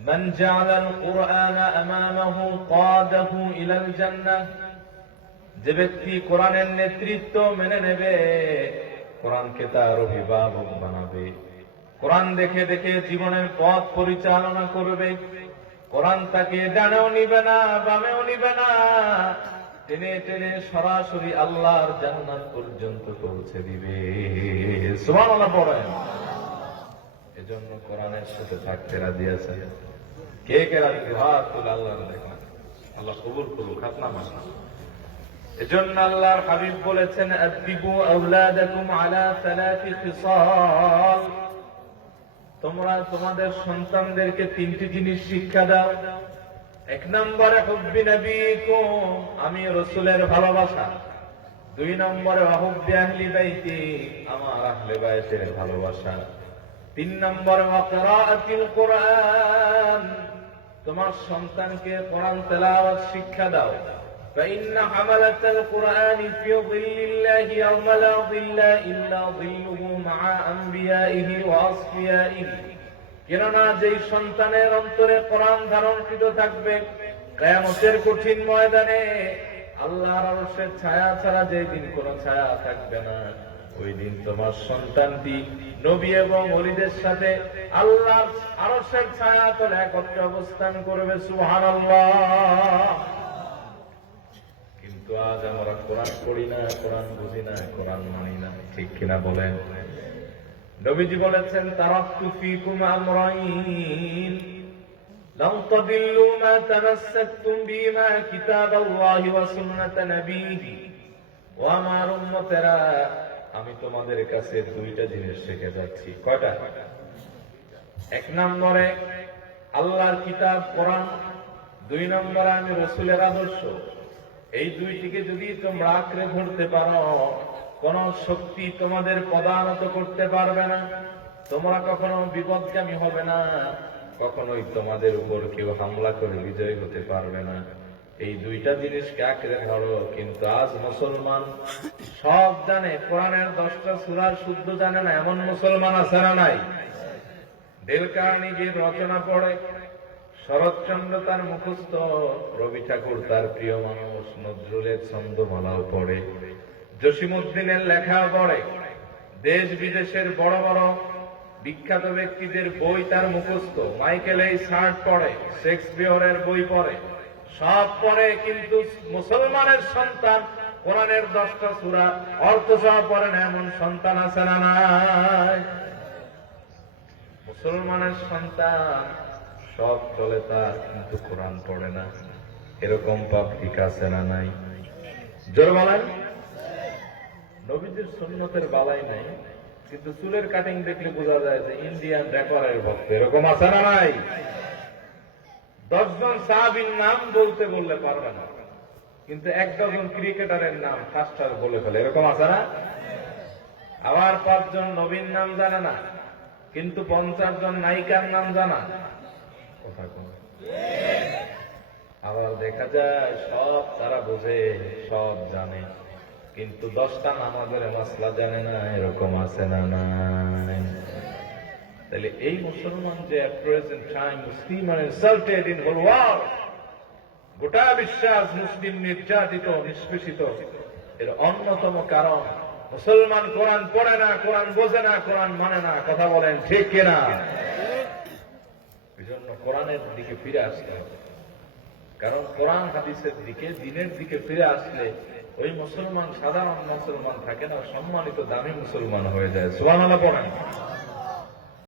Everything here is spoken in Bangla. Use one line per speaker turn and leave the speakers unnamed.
من جعل القرآن أمامه قاده إلى الجنة যে ব্যক্তি কোরআনের নেতৃত্ব মেনে নেবে কোরআনকে তার অভিভাবক বানাবে কোরআন দেখে দেখে জীবনের পথ পরিচালনা করবে কোরআন তাকে ডানেও নিবে না বামেও নিবে না টেনে টেনে সরাসরি আল্লাহর জান্নাত পর্যন্ত পৌঁছে দিবে সুবহানাল্লাহ পড়েন এজন্য কোরআনের সাথে থাকতে রাজি আছে কে কে? রাজি হাত তুলে আল্লাহ কবুল করুক খাতনা এজন্য আল্লাহর হাবিব বলেছেন আদিবু আলা খিসাল। তোমরা তোমাদের সন্তানদেরকে তিনটি জিনিস শিক্ষা দাও। এক নম্বরে, হুব্বি নবীকুম। আমি রসুলের ভালোবাসা। দুই নম্বরে অহুব্বি আহলি বাইতি। আমার আহলে বাইতের ভালোবাসা। তিন নম্বরে ওয়াকিরাআতিল কোরআন। তোমার সন্তানকে কোরআন তেলাওয়াত শিক্ষা দাও فإن حملة القرآن في ظل الله يوم لا ظل إلا ظله مع أنبيائه وأصفيائه কেননা যেই সন্তানের অন্তরে কোরআন ধারণকৃত থাকবে কেয়ামতের কঠিন ময়দানে আল্লাহর আরশের ছায়া ছাড়া যেই দিন কোনো ছায়া থাকবে না ওই দিন তোমার সন্তানটি নবী এবং অলিদের সাথে আল্লাহর আরশের ছায়া তলে একত্রে অবস্থান করবে সুবহানাল্লাহ কিন্তু আজ আমরা কোরআন পড়ি না কোরআন বুঝি না কোরআন মানি না ঠিক কিনা বলেন নবীজি বলেছেন তারাক্তু ফিকুম আমরাইন لن تضلوا ما تمسكتم بما كتاب الله وسنة نبيه ও আমার উম্মতেরা আমি তোমাদের কাছে দুইটা জিনিস শিখে যাচ্ছি। কয়টা? এক নম্বরে আল্লাহর কিতাব, কোরআন। দুই নম্বরে আমি রসুলের আদর্শ। এই দুইটিকে যদি তোমরা আঁকড়ে ধরতে পারো, কোন শক্তি তোমাদের পদানত করতে পারবে না। তোমরা কখনো বিপদগামী হবে না। কখনোই তোমাদের উপর কেউ হামলা করে বিজয় হতে পারবে না। এই দুইটা জিনিসকে আঁকড়ে ধরো কিন্তু আজ মুসলমান সব জানে, কোরআনের দশটা সুরার শুদ্ধ জানে না, এমন মুসলমান আছে না নাই। ডেল যে রচনা পড়ে, শরৎচন্দ্র তার মুখস্থ, রবি ঠাকুর তার প্রিয় মানুষ, নজরুলের ছন্দমালাও পড়ে জসিমুদ্দিনের লেখা পড়ে। দেশ বিদেশের বড় বড় বিখ্যাত ব্যক্তিদের বই তার মুখস্থ, মাইকেল এই শার্ট পড়ে, শেক্সপিয়রের বই পড়ে। সব পড়ে কিন্তু মুসলমানের সন্তান কোরআনের দশটা সুরা অর্থ সহ পড়ে না এমন সন্তান আছে না মুসলমানের সন্তান, সব চলে তার, কিন্তু কোরআন পড়ে না। এরকম পাবলিক আছে না নাই? জোর বলেন? নবীদের সুন্নতের বালাই নাই, কিন্তু চুলের কাটিং দেখলে বোঝা যায় যে ইন্ডিয়ান রেকর্ডের ভক্ত। এরকম আছে না নাই? দশজন সাহাবির নাম বলতে বললে পারবে না। কিন্তু এক ডজন ক্রিকেটারের নাম ফাস্টার বলে ফেলে। এরকম আছে না? আবার পাঁচজন নবীন নাম জানে না, কিন্তু পঞ্চাশ জন নায়িকার নাম জানা। কথা কোন? আবার দেখা যায়, সব তারা বোঝে, সব জানে। কিন্তু দশটা নামাজের মশলা জানে না, এরকম আছে না নাই? তাহলে এই মুসলমান যে at present time Muslim R insulted in whole world, গোটা বিশ্বাস মুসলিম নির্যাতিত, নিষ্পেষিত, এর অন্যতম কারণ, মুসলমান কোরআন পড়ে না, কোরআন বোঝে না, কোরআন মানে না, কথা বলেন ঠিক কিনা? এই জন্য কোরআনের দিকে ফিরে আসতে হবে। কারণ কোরআন হাদিসের দিকে, দিনের দিকে ফিরে আসলে ওই মুসলমান, সাধারণ মুসলমান থাকে না, সম্মানিত দামি মুসলমান হয়ে যায়। সুবহানাল্লাহ, পড়েন।